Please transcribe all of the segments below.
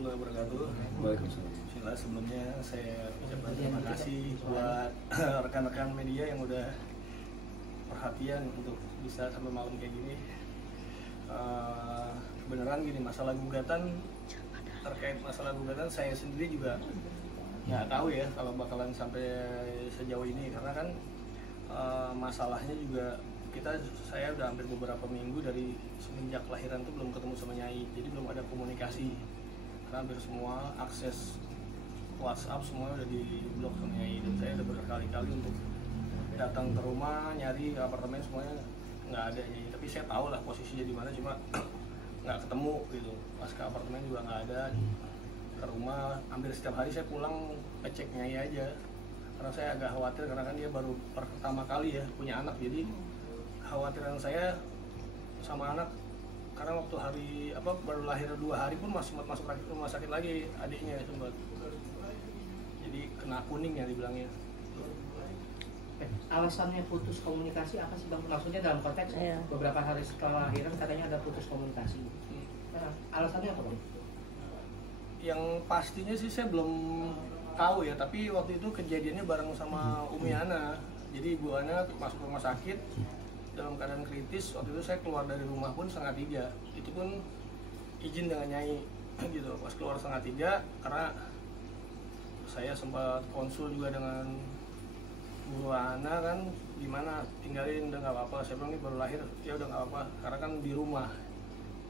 warahmatullahi wabarakatuh. Waalaikumsalam. Bismillah, sebelumnya saya ucapkan terima kasih buat rekan-rekan media yang udah perhatian untuk bisa sampai malam kayak gini. Beneran gini, masalah gugatan, terkait masalah gugatan saya sendiri juga nggak tahu ya kalau bakalan sampai sejauh ini, karena kan masalahnya juga saya udah hampir beberapa minggu dari semenjak kelahiran tuh belum ketemu sama Nyai, jadi belum ada komunikasi. Karena hampir semua akses WhatsApp semua udah diblok sama Nyai, dan saya udah berkali-kali untuk datang ke rumah, nyari ke apartemen, semuanya nggak ada Nyai. Tapi saya tahu lah posisinya di mana, cuma nggak ketemu gitu. Pas ke apartemen juga nggak ada, ke rumah hampir setiap hari saya pulang ngecek Nyai aja, karena saya agak khawatir karena kan dia baru pertama kali ya punya anak, jadi khawatiran saya sama anak, karena waktu baru lahir 2 hari pun masuk rumah sakit lagi adiknya sempat, jadi kena kuning ya dibilangnya. Alasannya putus komunikasi apa sih Bang? Maksudnya dalam konteks beberapa hari setelah lahiran katanya ada putus komunikasi. Nah, alasannya apa Bang? Yang pastinya sih saya belum tahu ya, tapi waktu itu kejadiannya bareng sama Umi Ana. Jadi Ibu Ana masuk rumah sakit dalam keadaan kritis. Waktu itu saya keluar dari rumah pun 2:30, itu pun izin dengan Nyai gitu. Pas keluar 2:30, karena saya sempat konsul juga dengan Bu Ana kan, gimana tinggalin, udah nggak apa-apa. Saya bilang ini baru lahir, ya udah nggak apa-apa, karena kan di rumah.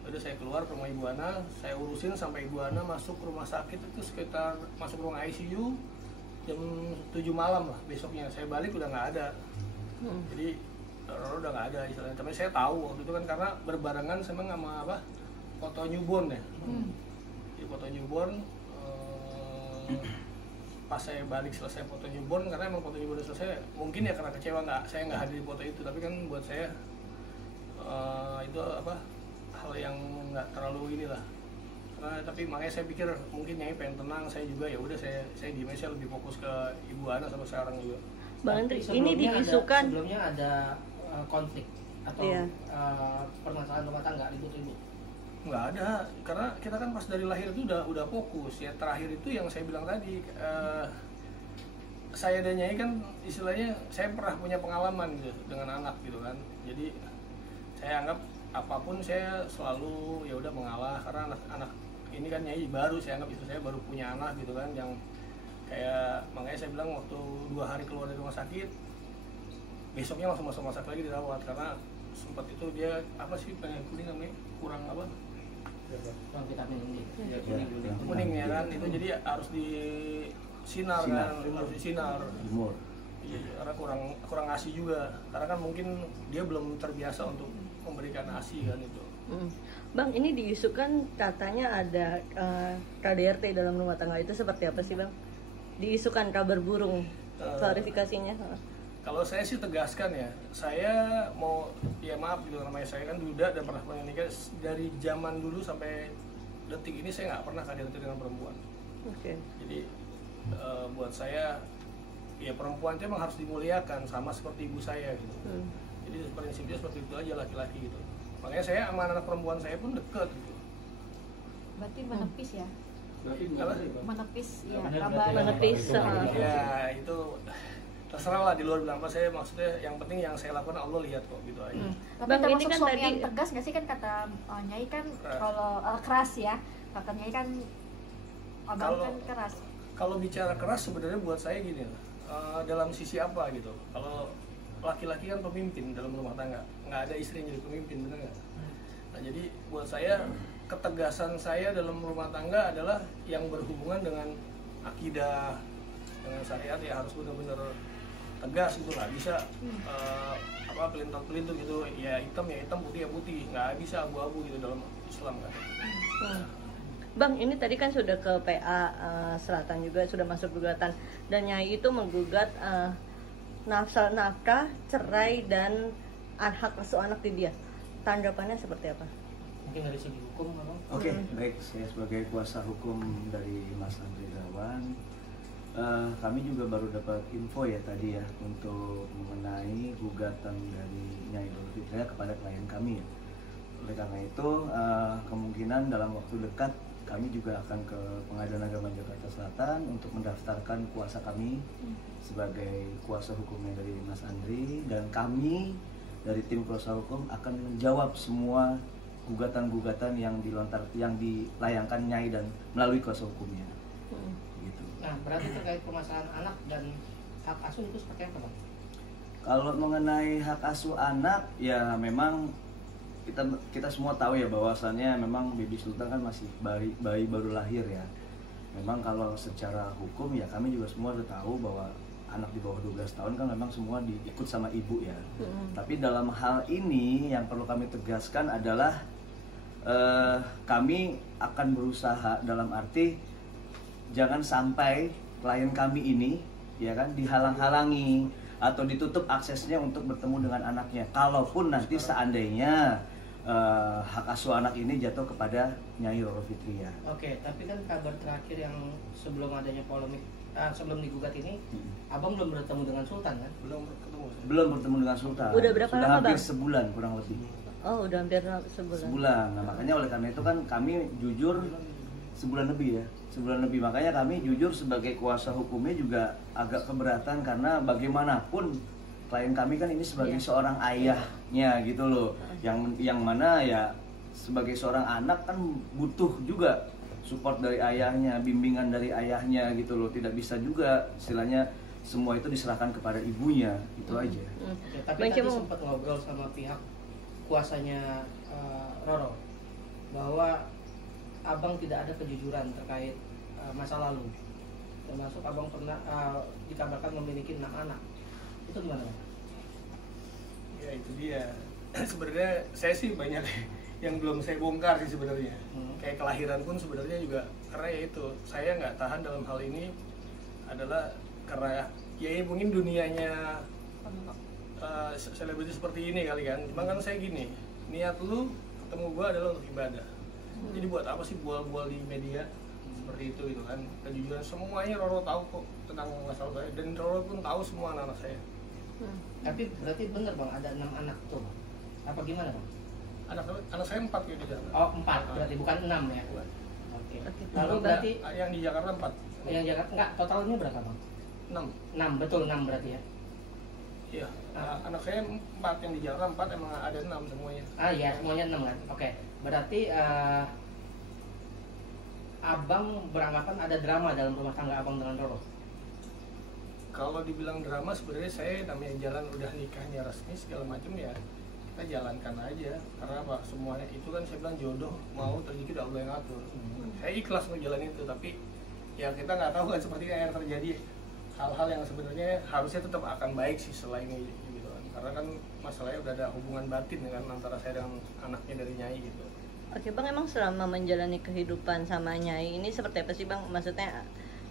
Udah saya keluar ke rumah Ibu Ana, saya urusin sampai Ibu Ana masuk rumah sakit itu sekitar masuk ruang ICU jam 7 malam lah besoknya. Saya balik udah nggak ada, jadi udah nggak ada istilahnya. Tapi saya tahu waktu itu kan karena berbarengan sama foto newborn ya. Jadi foto newborn, pas saya balik selesai foto newborn, karena emang foto newborn selesai, mungkin ya karena kecewa saya nggak hadir di foto itu. Tapi kan buat saya itu hal yang nggak terlalu inilah. Tapi makanya saya pikir mungkin Nyai pengen tenang, saya juga ya udah saya diem aja, saya lebih fokus ke Ibu Ana sama sekarang juga. Bang Andri, ini diisukan sebelumnya ada konflik atau permasalahan rumah tangga, ribut-ribut? Nggak ada, karena kita kan pas dari lahir itu udah fokus ya. Terakhir itu yang saya bilang tadi, saya dan Nyai kan istilahnya saya pernah punya pengalaman gitu dengan anak gitu kan. Jadi saya anggap apapun saya selalu ya udah mengalah, karena anak ini kan Nyai baru, saya anggap istri saya baru punya anak gitu kan, yang kayak makanya saya bilang waktu 2 hari keluar dari rumah sakit, besoknya langsung masuk rumah sakit lagi dirawat, karena sempat itu dia penyakit kuning namanya, kurang vitamin D. Kuning ya kan, itu jadi harus disinar kan, harus disinar. Iya, karena kurang ASI juga, karena kan mungkin dia belum terbiasa untuk memberikan ASI kan itu. Bang, ini diisukan katanya ada KDRT dalam rumah tangga, itu seperti apa sih Bang? Diisukan kabar burung, klarifikasinya. Kalau saya sih tegaskan ya, saya mau, ya maaf gitu, namanya saya kan duda dan pernah menikah, dari zaman dulu sampai detik ini saya nggak pernah KDRT dengan perempuan. Jadi buat saya ya perempuan itu emang harus dimuliakan sama seperti ibu saya gitu. Jadi prinsipnya seperti itu aja, laki-laki gitu. Makanya saya sama anak perempuan saya pun deket gitu. Berarti menepis ya? Menepis ya, menepis. Ya itu terserah lah di luar bilang apa, saya maksudnya yang penting yang saya lakukan Allah lihat kok gitu aja. Tapi Bang, termasuk ini kan suami tadi yang tegas nggak sih, kan kata Nyai kan kalau keras ya, kata Nyai kan abang kan keras. Kalau bicara keras sebenarnya buat saya gini, dalam sisi apa gitu. Kalau laki-laki kan pemimpin dalam rumah tangga, nggak ada istri jadi pemimpin, bener nggak? Nah jadi buat saya ketegasan saya dalam rumah tangga adalah yang berhubungan dengan akidah, dengan syariat, ya harus benar-benar tegas gitu, nggak bisa pelintir-pelintir gitu, ya hitam ya hitam, putih ya putih, nggak bisa abu-abu gitu dalam Islam kan. Bang, ini tadi kan sudah ke PA Selatan juga, sudah masuk gugatan, dan Nyai itu menggugat nafkah, cerai, dan hak asuh anak di dia. Tanggapannya seperti apa? Mungkin dari segi hukum, Bang? Oke, baik. Saya sebagai kuasa hukum dari Mas Andri Irawan, kami juga baru dapat info ya tadi ya untuk mengenai gugatan dari Nyai Lulu Fitria kepada klien kami ya. Oleh karena itu kemungkinan dalam waktu dekat kami juga akan ke Pengadilan Agama Jakarta Selatan untuk mendaftarkan kuasa kami sebagai kuasa hukumnya dari Mas Andri, dan kami dari tim kuasa hukum akan menjawab semua gugatan-gugatan yang dilayangkan Nyai dan melalui kuasa hukumnya. Gitu. Nah, berarti terkait permasalahan anak dan hak asuh itu seperti apa, Bang? Kalau mengenai hak asuh anak, ya memang kita semua tahu ya bahwasannya memang Bibi Sultan kan masih bayi baru lahir ya. Memang kalau secara hukum ya kami juga semua sudah tahu bahwa anak di bawah 12 tahun kan memang semua diikut sama ibu ya. Tapi dalam hal ini yang perlu kami tegaskan adalah kami akan berusaha, dalam arti jangan sampai klien kami ini ya kan dihalang-halangi atau ditutup aksesnya untuk bertemu dengan anaknya. Kalaupun nanti seandainya hak asuh anak ini jatuh kepada Nyai Roro Fitria. Oke, tapi kan kabar terakhir yang sebelum adanya polemik, sebelum digugat ini, Abang belum bertemu dengan Sultan kan? Belum bertemu dengan Sultan. Udah berapa Sudah lama, hampir Bang? sebulan kurang lebih. Oh, udah hampir sebulan. Sebulan. Nah, makanya oleh karena itu kan kami jujur sebulan lebih ya. Sebulan lebih, makanya kami jujur sebagai kuasa hukumnya juga agak keberatan karena bagaimanapun klien kami kan ini sebagai seorang ayahnya gitu loh. Yang mana ya sebagai seorang anak kan butuh juga support dari ayahnya, bimbingan dari ayahnya gitu loh. Tidak bisa juga istilahnya semua itu diserahkan kepada ibunya, itu aja. Oke, tapi tadi sempat ngobrol sama pihak kuasanya Roro bahwa Abang tidak ada kejujuran terkait masa lalu, termasuk Abang pernah dikabarkan memiliki 6 anak. Itu gimana, Bang? Ya itu dia. Sebenarnya saya sih banyak yang belum saya bongkar sih sebenarnya. Kayak kelahiran pun sebenarnya juga karena ya itu saya nggak tahan dalam hal ini adalah karena ya mungkin dunianya selebriti seperti ini kali kan. Cuma kan saya gini, niat lu ketemu gua adalah untuk ibadah. Jadi buat apa sih bual-bual di media seperti itu gitu kan? Kejujuran semuanya Roro tahu kok tentang masalah saya, dan Roro pun tahu semua anak-anak saya. Tapi berarti bener, Bang, ada 6 anak tuh. Apa gimana, Bang? Anak saya 4 ya di Jakarta. Oh, 4 berarti bukan 6 ya? Oke. Lalu berarti yang di Jakarta 4. Yang Jakarta enggak, totalnya berapa, Bang? 6. 6, betul 6 berarti ya? Iya, anak saya 4, yang di Jakarta 4, emang ada 6 semuanya. Iya, semuanya 6 kan? Oke, berarti Abang beranggapan ada drama dalam rumah tangga Abang dengan Roro? Kalau dibilang drama, sebenarnya saya namanya jalan udah nikahnya resmi segala macam ya kita jalankan aja. Karena apa? Semuanya itu kan saya bilang jodoh mau terjadi udah Allah yang atur. Saya ikhlas ngejalanin itu, tapi ya kita nggak tahu kan seperti yang terjadi hal-hal yang sebenarnya harusnya tetap akan baik sih selain ini gitu kan. Karena kan masalahnya udah ada hubungan batin kan antara saya dengan anaknya dari Nyai gitu. Oke Bang, emang selama menjalani kehidupan sama Nyai ini seperti apa sih Bang? Maksudnya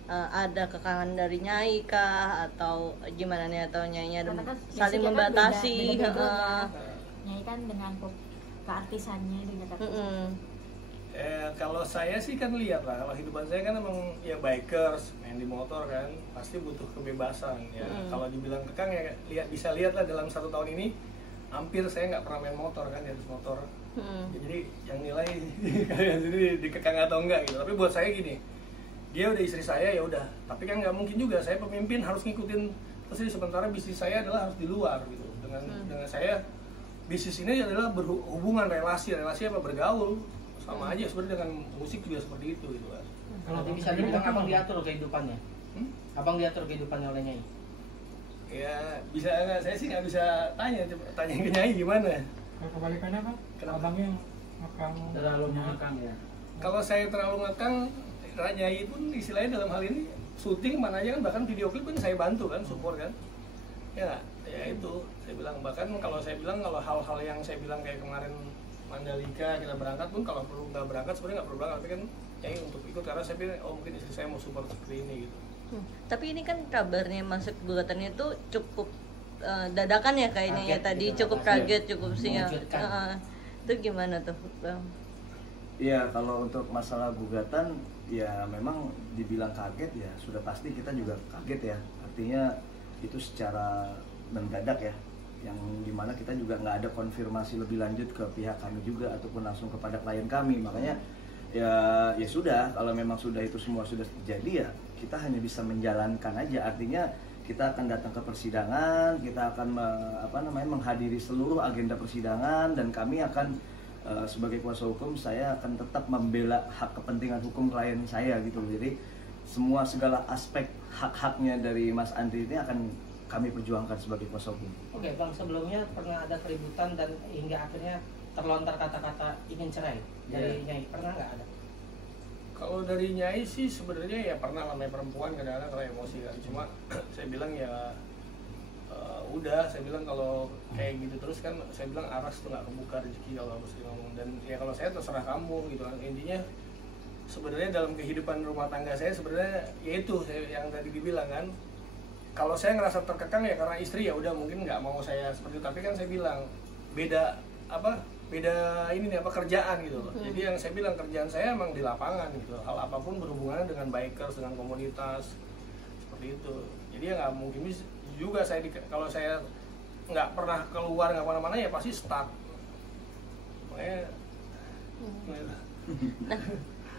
ada kekangan dari Nyai kah atau gimana nih, atau Nyainya ada kan saling membatasi? Nyai kan dengan keartisannya itu nyata. Kalau saya sih kan lihat lah, kalau kehidupan saya kan emang ya bikers, main di motor kan, pasti butuh kebebasan ya. Kalau dibilang kekang ya bisa lihat lah dalam 1 tahun ini hampir saya nggak pernah main motor kan, di atas motor. Jadi yang nilai kalian sendiri dikekang atau enggak gitu. Tapi buat saya gini, dia udah istri saya ya udah. Tapi kan nggak mungkin juga saya pemimpin harus ngikutin terus, sementara bisnis saya adalah harus di luar gitu. Dengan saya bisnis ini adalah berhubungan relasi apa, bergaul sama aja sebenarnya dengan musik juga seperti itu gitu kan. Kalau bisa dibilang Abang diatur kehidupannya. Abang diatur kehidupannya oleh Nyai. Ya bisa nggak, saya sih nggak bisa tanya ke Nyai gimana. Kebalikannya Pak, abangnya ngekang, Terlalu mengekang ya. Kalau saya terlalu ngekang, Nyai pun istilahnya dalam hal ini syuting mana aja kan, bahkan video klip pun saya bantu kan, support kan. Ya itu saya bilang, bahkan kalau saya bilang kalau hal-hal yang saya bilang kayak kemarin Mandalika kita berangkat pun, kalau perlu nggak berangkat sebenarnya nggak perlu berangkat, tapi kan Nyai untuk ikut karena saya pikir mungkin istri saya mau support seperti ini gitu. Tapi ini kan kabarnya masuk gugatannya itu cukup dadakan ya kayaknya kaget, ya tadi gitu, cukup kaget, cukup siang. Mengejutkan. Itu gimana tuh Bang? Iya, kalau untuk masalah gugatan ya memang dibilang kaget ya sudah pasti kita juga kaget ya. Artinya itu secara mendadak ya, yang dimana kita juga nggak ada konfirmasi lebih lanjut ke pihak kami juga ataupun langsung kepada klien kami. Makanya ya sudah, kalau memang sudah itu semua sudah terjadi ya kita hanya bisa menjalankan aja. Artinya kita akan datang ke persidangan, kita akan menghadiri seluruh agenda persidangan, dan kami akan sebagai kuasa hukum saya akan tetap membela hak kepentingan hukum klien saya gitu. Jadi segala aspek hak-haknya dari Mas Andri ini akan kami perjuangkan sebagai kuasa hukum. Oke Bang, sebelumnya pernah ada keributan dan hingga akhirnya terlontar kata-kata ingin cerai dari Nyai, pernah nggak ada? Kalau dari Nyai sih sebenarnya ya pernah, namanya perempuan kadang-kadang kalau emosi kan. Cuma saya bilang ya udah, saya bilang kalau kayak gitu terus kan, saya bilang aras tuh nggak kebuka rezeki kalau harus ngomong. Dan ya kalau saya terserah kamu gitu kan. Intinya sebenarnya dalam kehidupan rumah tangga saya sebenarnya yaitu yang tadi dibilang kan, kalau saya ngerasa terkekang ya karena istri, ya udah mungkin nggak mau saya seperti itu. Tapi kan saya bilang beda kerjaan gitu loh. Jadi yang saya bilang kerjaan saya emang di lapangan gitu, hal apapun berhubungan dengan bikers, dengan komunitas seperti itu. Jadi ya nggak mungkin bisa juga saya kalau saya nggak pernah keluar, nggak kemana-mana ya pasti stuck. Makanya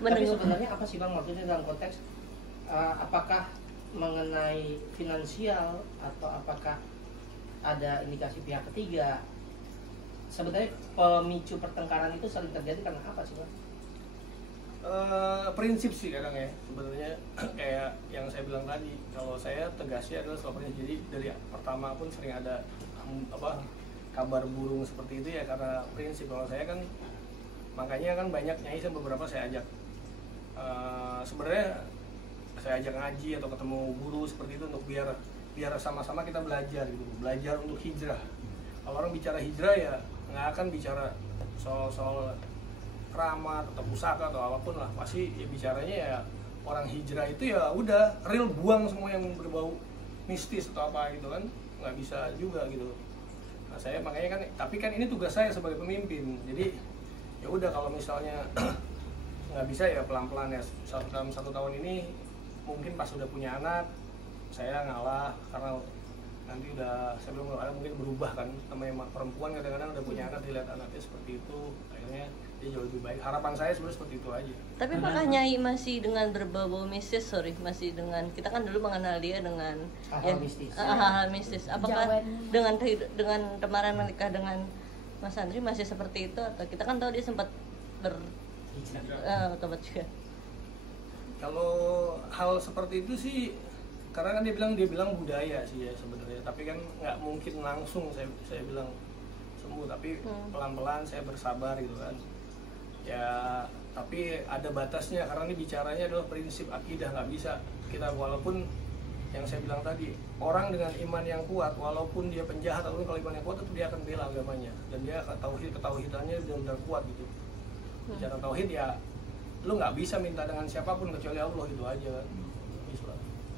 tapi sebenarnya apa sih Bang maksudnya dalam konteks apakah mengenai finansial atau apakah ada indikasi pihak ketiga? Sebenarnya pemicu pertengkaran itu sering terjadi karena apa sih Bang? Prinsip sih kadang ya sebenarnya. Kayak yang saya bilang tadi, kalau saya tegasnya adalah soal prinsip. Jadi dari pertama pun sering ada kabar burung seperti itu ya karena prinsip. Kalau saya kan makanya kan banyak Nyai beberapa saya ajak sebenarnya saya ajak ngaji atau ketemu guru seperti itu untuk biar sama-sama kita belajar gitu, belajar untuk hijrah. Kalau orang bicara hijrah ya nggak akan bicara soal keramat atau pusaka atau apapun lah, pasti ya bicaranya ya orang hijrah itu ya udah real, buang semua yang berbau mistis atau apa gitu kan, nggak bisa juga gitu. Nah saya makanya kan, tapi kan ini tugas saya sebagai pemimpin, jadi ya udah kalau misalnya nggak bisa ya pelan-pelan ya. Dalam 1 tahun ini mungkin pas udah punya anak saya ngalah karena nanti udah saya belum ada, mungkin berubah kan, namanya perempuan kadang-kadang udah punya anak, dilihat anaknya seperti itu akhirnya dia jauh lebih baik. Harapan saya sebenarnya seperti itu aja. Tapi apakah Nyai masih dengan berbau mistis, masih dengan, kita kan dulu mengenal dia dengan hal-hal mistis. Apakah dengan kemarin menikah dengan Mas Andri masih seperti itu, atau kita kan tahu dia sempat bertobat juga? Kalau hal seperti itu sih karena kan dia bilang budaya sih ya sebenarnya, tapi kan nggak mungkin langsung saya bilang sembuh, tapi pelan-pelan saya bersabar gitu kan ya. Tapi ada batasnya karena ini bicaranya adalah prinsip akidah, nggak bisa kita, walaupun yang saya bilang tadi, orang dengan iman yang kuat walaupun dia penjahat ataupun kalau iman yang kuat tetap dia akan bela agamanya, dan dia ketauhidannya benar-benar kuat gitu. Bicara tauhid ya lu nggak bisa minta dengan siapapun kecuali Allah, itu aja kan.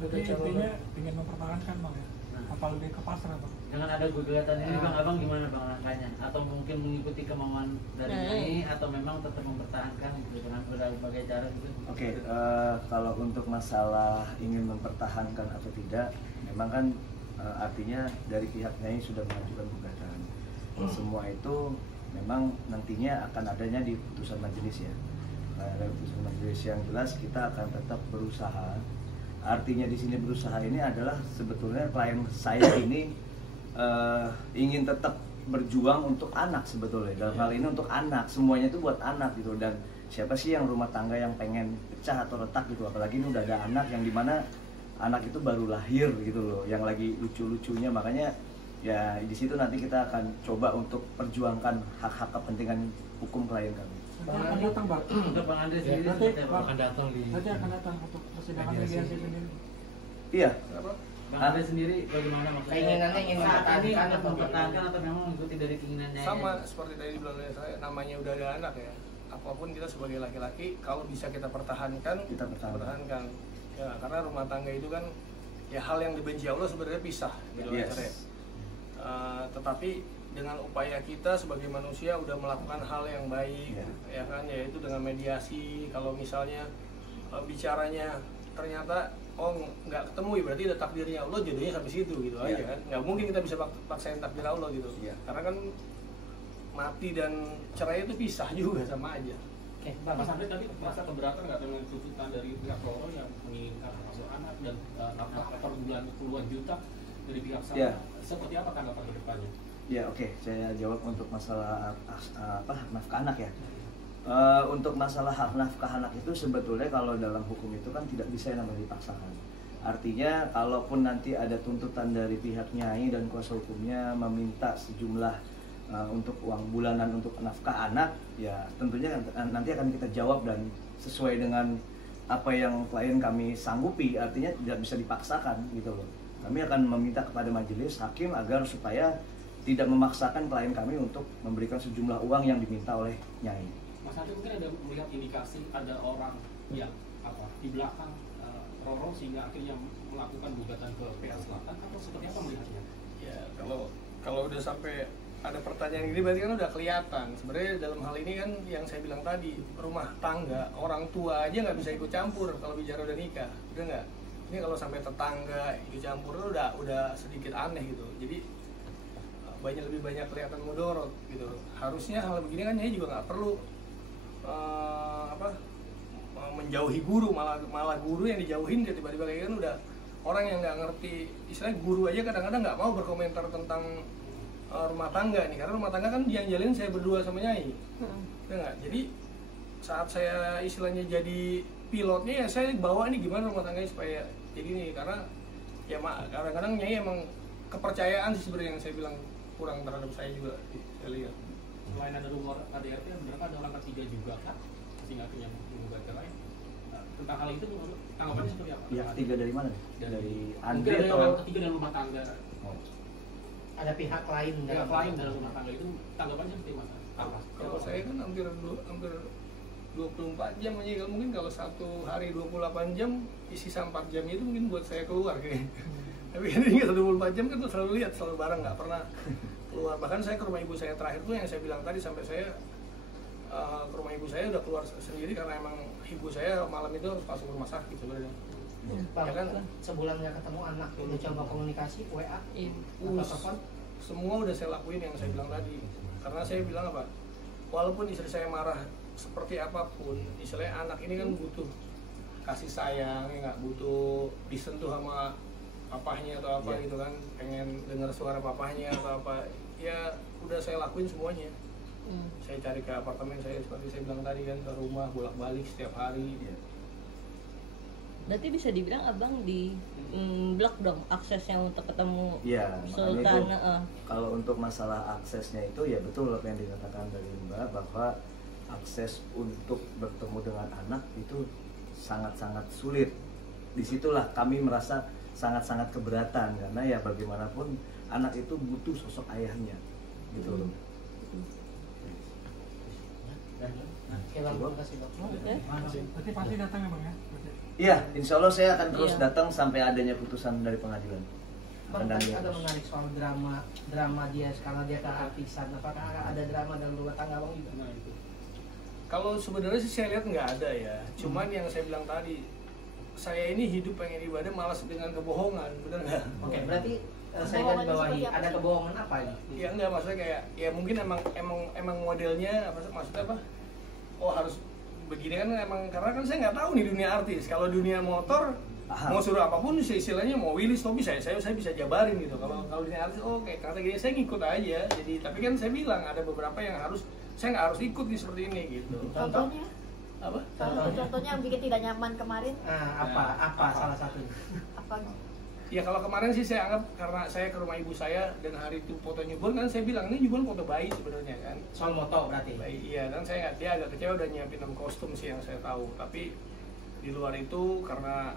Jadi intinya ingin mempertahankan Bang ya? Apa lebih ke pasrah Bang? Dengan ada gugatan ini Bang, Abang gimana Bang langkahnya? Atau mungkin mengikuti kemauan dari Nyai, atau memang tetap mempertahankan gitu dengan berbagai cara gitu? Oke, kalau untuk masalah ingin mempertahankan atau tidak, memang kan artinya dari pihak Nyai sudah mengajukan gugatan. Semua itu memang nantinya akan adanya di putusan majelis ya. Dari putusan majelis yang jelas kita akan tetap berusaha. Artinya di sini berusaha ini adalah sebetulnya klien saya ini ingin tetap berjuang untuk anak sebetulnya. Dalam hal ini untuk anak, semuanya itu buat anak gitu. Dan siapa sih yang rumah tangga yang pengen pecah atau retak gitu, apalagi ini udah ada anak yang dimana anak itu baru lahir gitu loh, yang lagi lucu-lucunya. Makanya ya di situ nanti kita akan coba untuk perjuangkan hak-hak kepentingan hukum klien kami. Akan datang Bang. Untuk Bang Andri sendiri Nanti akan datang akan datang untuk persidangan mediasi sendiri. Iya. Bang Andri sendiri bagaimana maksudnya? Keinginannya ingin saat ini mempertahankan untuk mempertahankan atau memang mengikuti dari keinginannya? Sama seperti tadi bilang saya, namanya udah ada anak ya. Apapun kita sebagai laki-laki kalau bisa kita pertahankan, Kita pertahankan. Ya, karena rumah tangga itu kan ya hal yang dibenci Allah sebenarnya pisah gitu Yes. cerai. Tetapi dengan upaya kita sebagai manusia udah melakukan hal yang baik, ya kan, yaitu dengan mediasi. Kalau misalnya bicaranya ternyata nggak ketemu ya berarti udah takdirnya Allah, jodohnya sampai situ gitu aja kan. Nggak mungkin kita bisa paksain takdir Allah gitu, karena kan mati dan cerai itu pisah juga sama aja. Oke, Bang. Mas Andre tadi merasa keberatan nggak dengan tuntutan dari pihak Roro yang menginginkan hak asuh anak dan nafkah per bulan puluhan juta dari pihak sana? Ya. Seperti apa tanggapan ke depannya? Ya oke, saya jawab untuk masalah nafkah anak ya. Untuk masalah hak nafkah anak itu sebetulnya kalau dalam hukum itu kan tidak bisa yang namanya dipaksakan. Artinya kalaupun nanti ada tuntutan dari pihak nyai dan kuasa hukumnya meminta sejumlah untuk uang bulanan untuk nafkah anak, ya tentunya nanti akan kita jawab dan sesuai dengan apa yang klien kami sanggupi. Artinya tidak bisa dipaksakan gitu loh. Kami akan meminta kepada majelis hakim agar supaya tidak memaksakan klien kami untuk memberikan sejumlah uang yang diminta oleh nyai. Mas Andre mungkin ada melihat indikasi ada orang yang di belakang Roro sehingga akhirnya melakukan gugatan ke PH Selatan, atau seperti apa melihatnya? Ya kalau udah sampai ada pertanyaan ini berarti kan udah kelihatan. Sebenarnya dalam hal ini kan yang saya bilang tadi, rumah tangga, orang tua aja nggak bisa ikut campur kalau bicara udah nikah, udah nggak? Ini kalau sampai tetangga ikut campur itu udah sedikit aneh gitu. Jadi lebih banyak kelihatan mudorot gitu. Harusnya hal begini kan nyai juga nggak perlu menjauhi guru, malah guru yang dijauhin tiba-tiba kayak kan udah orang yang nggak ngerti istilahnya. Guru aja kadang-kadang nggak mau berkomentar tentang rumah tangga nih, karena rumah tangga kan yang jalin saya berdua sama nyai, ya nggak? Jadi saat saya istilahnya jadi pilotnya ya saya bawa ini gimana rumah tangganya supaya jadi nih, karena ya kadang-kadang nyai emang kepercayaan sih sebenarnya yang saya bilang kurang terhadap saya juga saya lihat. Selain ada rumor KDRT, beberapa ada orang ketiga juga kan, sehingga akhirnya menggugat cerai. Tentang hal itu tanggapannya seperti apa? Pihak ketiga dari mana? Dari Andre mungkin ada atau orang ketiga dalam rumah tangga. Ada pihak lain dalam rumah tangga itu tanggapannya seperti apa? Kalau saya kan hampir 24 jam aja, mungkin kalau satu hari 28 jam isi 4 jam itu mungkin buat saya keluar kayaknya. Tapi ini 24 jam kan selalu lihat, selalu bareng, nggak pernah keluar. Bahkan saya ke rumah ibu saya terakhir tuh yang saya bilang tadi, sampai saya ke rumah ibu saya udah keluar sendiri karena emang ibu saya malam itu harus masuk rumah sakit sebenarnya. Bang, Ya kan? sebulan nggak ketemu anak, udah coba komunikasi, WA, atau telepon? Semua udah saya lakuin yang saya bilang tadi. Karena saya bilang apa? Walaupun istri saya marah seperti apapun, istilahnya anak ini kan butuh kasih sayang, ya nggak, butuh disentuh sama papahnya atau apa gitu kan, pengen dengar suara papahnya atau apa, ya udah saya lakuin semuanya. Saya cari ke apartemen saya, seperti saya bilang tadi kan, ke rumah bolak-balik setiap hari. Berarti bisa dibilang abang di blok dong aksesnya untuk ketemu Sultan. Kalau untuk masalah aksesnya itu ya betul apa yang dikatakan dari Mbak, bahwa akses untuk bertemu dengan anak itu sangat-sangat sulit. Disitulah kami merasa sangat-sangat keberatan, karena ya bagaimanapun anak itu butuh sosok ayahnya gitu loh. Oke Bang, terima kasih Bang. Berarti pasti datang ya Bang ya? Iya, insya Allah saya akan terus datang sampai adanya putusan dari pengadilan. Bang, tadi ada menarik soal drama dia karena dia kan artisan. Apakah ada drama dalam rumah tangga Bang juga? Nah, itu. Kalau sebenarnya sih saya lihat nggak ada ya. Cuman yang saya bilang tadi, saya ini hidup pengen ibadah malas dengan kebohongan, benar nggak? Oke, berarti saya garis bawahi ada kebohongan apa ini? Ya enggak, maksudnya kayak ya mungkin emang modelnya apa, maksudnya apa? Oh harus begini kan, emang karena kan saya nggak tahu nih dunia artis. Kalau dunia motor mau suruh apapun istilahnya, mau Willis Topi saya bisa jabarin gitu. Kalau dunia artis kayak kata gini saya ngikut aja. Jadi tapi kan saya bilang ada beberapa yang saya nggak harus ikut nih seperti ini gitu. Contohnya? Apa? Contohnya yang bikin tidak nyaman kemarin? Apa salah satunya? Apa? Ya kalau kemarin sih saya anggap karena saya ke rumah ibu saya dan hari itu foto newborn kan, saya bilang ini newborn foto bayi sebenarnya kan. Soal moto berarti? Bayi, iya, dan dia agak kecewa udah nyiapin 6 kostum sih yang saya tahu. Tapi di luar itu karena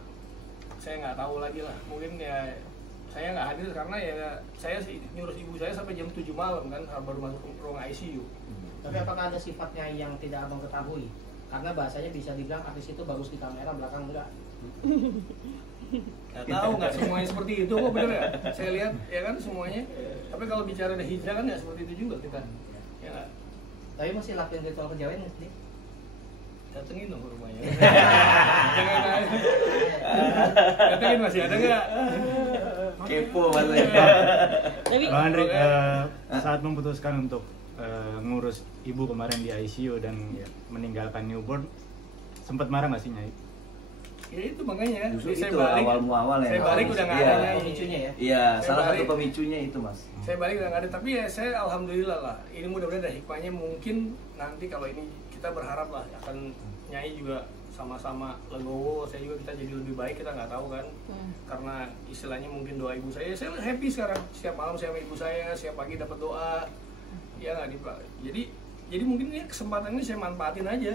saya nggak tahu lagi lah, mungkin ya saya nggak hadir karena ya saya sih nyuruh ibu saya sampai jam 7 malam kan, baru masuk ke ruang ICU. Tapi apakah ada sifatnya yang tidak abang ketahui? Karena bahasanya bisa dibilang artis itu bagus di kamera, belakang enggak. Nggak tahu, nggak semuanya seperti itu kok, bener ya? Saya lihat ya kan semuanya. Tapi kalau bicara ada hijrah kan nggak seperti itu juga kita. Ya nggak? Tapi masih lakuin ritual kejawen nggak sih? Datengin dong ke rumahnya. Jangan aja. Datengin masih ada nggak? Kepo maksudnya. Tapi Bang Andre, saat memutuskan untuk ngurus ibu kemarin di ICU dan meninggalkan newborn, sempat marah nggak sih Nyai? Ya itu makanya. Justru saya itu awal muawal ya. Saya balik udah nggak ada Nyai. Pemicunya ya. Iya, Saya salah satu balik. pemicunya itu Mas. Saya balik udah nggak ada, tapi ya saya alhamdulillah lah. Ini mudah-mudahan ada hikmahnya, mungkin nanti kalau ini kita berharap lah akan Nyai juga sama-sama legowo, saya juga kita jadi lebih baik, kita nggak tahu kan. Karena istilahnya mungkin doa ibu saya happy sekarang. Setiap malam saya sama ibu saya, setiap pagi dapat doa. Ya nggak di. Jadi mungkin ini kesempatan ini saya manfaatin aja.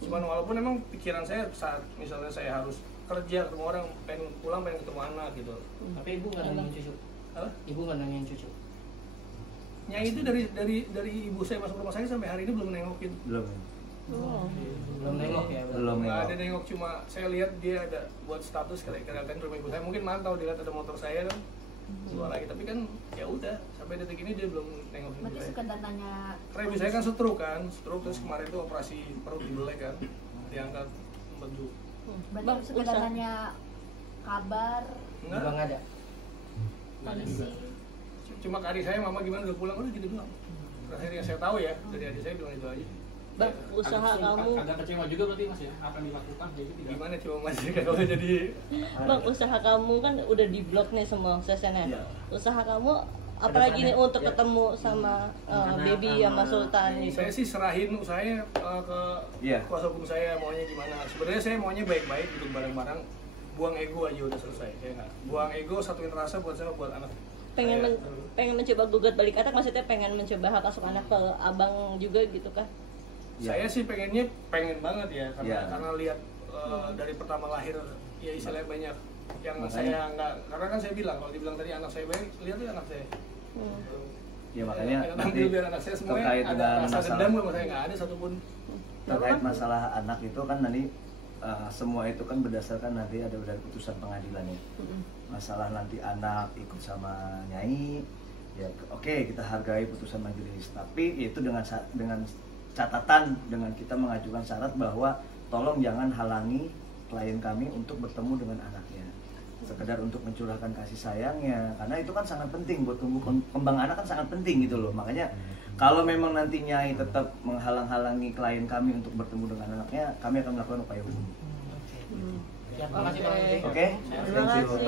Cuman walaupun emang pikiran saya saat misalnya saya harus kerja, ketemu orang, pengen pulang, pengen ketemu anak gitu. Tapi ibu nggak nangin cucu. Hah? Ibu nggak nangin cucu. Nyai itu dari ibu saya masuk rumah saya sampai hari ini belum nengokin. Belum. Belum nengok ya. Belum Nggak nengok. ada nengok, cuma saya lihat dia ada buat status kira-kira kan rumah ibu saya, mungkin mantau dilihat ada motor saya kan keluar lagi, tapi kan ya udah sampai detik ini dia belum nengokin ibu Berarti saya. sekedar nanya. Karena ibu saya kan stroke terus kemarin tuh operasi perut dibelek kan, diangkat bentuk. Berarti Bang, sekedar usaha. nanya kabar, Enggak, Bang ada. kondisi. cuma ke adik saya, mama gimana udah pulang, udah gitu doang. Terakhir yang saya tahu ya dari adik saya bilang itu aja. Bang, usaha kamu, agak kecewa juga berarti Mas ya, apa yang dilakukan jadi tidak. Gimana coba Mas kalau jadi Bang, usaha kamu kan udah di blok nih semua suksesnya. Iya. Usaha kamu apalagi nih untuk Ya. ketemu sama baby sama Sultan itu. saya sih serahin usahanya ke Iya. kuasa hukum saya maunya gimana. Sebenarnya saya maunya baik-baik, duduk bareng-bareng, buang ego aja udah selesai. Saya nggak buang ego, satuin rasa buat saya, buat anak. Pengen mencoba gugat balik anak, maksudnya pengen mencoba hak asuh anak ke abang juga gitu kan? Ya. Saya sih pengen banget ya, Ya. karena lihat dari pertama lahir ya istilahnya banyak yang Makanya. saya nggak, karena kan saya bilang kalau dibilang tadi anak saya baik, lihat tuh anak saya. Ya makanya Pengen nanti ambil biar anak saya semuanya terkait ada dengan rasa masalah dendam sama saya nggak ada satupun. terkait masalah anak itu kan nanti semua itu kan berdasarkan nanti ada dari putusan pengadilan ya. Masalah nanti anak ikut sama Nyai, ya oke, kita hargai putusan majelis. Tapi itu dengan catatan, dengan kita mengajukan syarat bahwa tolong jangan halangi klien kami untuk bertemu dengan anaknya, sekedar untuk mencurahkan kasih sayangnya, karena itu kan sangat penting buat tumbuh kembang anak, kan sangat penting gitu loh. Makanya kalau memang nanti Nyai tetap menghalang-halangi klien kami untuk bertemu dengan anaknya, kami akan melakukan upaya hukum. Ya, terima kasih Bang. Oke, Terima thank you. kasih.